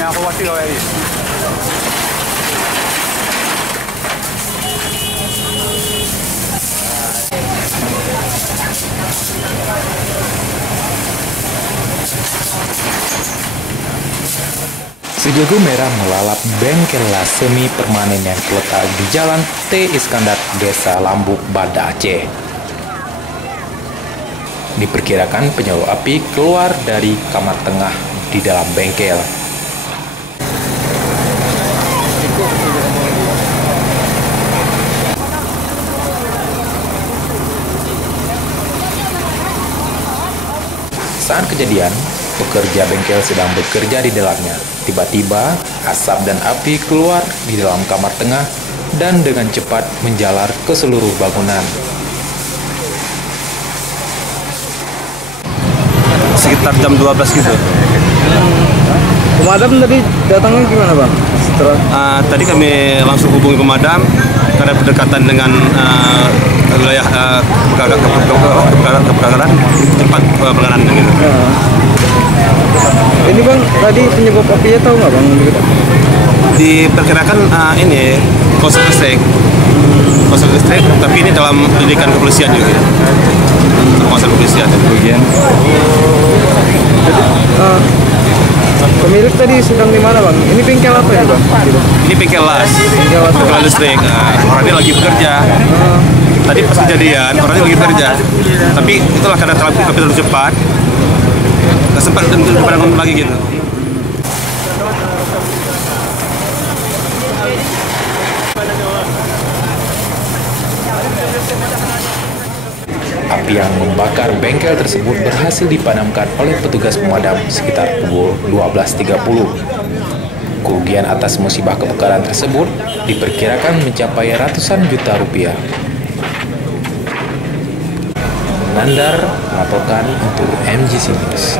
Yang aku pasti kau ini. Sejago merah melalap bengkel las semi permanen yang terletak di Jalan T. Iskandar, Desa Lambuk, Banda Aceh. Diperkirakan penyebab api keluar dari kamar tengah di dalam bengkel. Saat kejadian, pekerja bengkel sedang bekerja di dalamnya. Tiba-tiba, asap dan api keluar di dalam kamar tengah dan dengan cepat menjalar ke seluruh bangunan. Sekitar jam 12 gitu. Pemadam tadi datangnya gimana Bang? Setelah Tadi kami langsung hubungi pemadam karena berdekatan dengan wilayah kebakaran tempat penanganan gitu. ini Bang, tadi penyebab apinya tahu nggak Bang? Diperkirakan ini korslet listrik, tapi ini dalam pendidikan kepolisian juga. Pengawasan kepolisian. Pemilik tadi sedang di mana Bang? Ini bengkel apa ya Bang? Ini bengkel las listrik. Orangnya lagi bekerja. Tadi pas kejadian orangnya lagi bekerja, tapi itulah karena api terlalu cepat, nggak sempat untuk dipadamkan lagi gitu. Api yang membakar bengkel tersebut berhasil dipadamkan oleh petugas pemadam sekitar pukul 12.30. Kerugian atas musibah kebakaran tersebut diperkirakan mencapai ratusan juta rupiah. Nandar melaporkan untuk MGC News.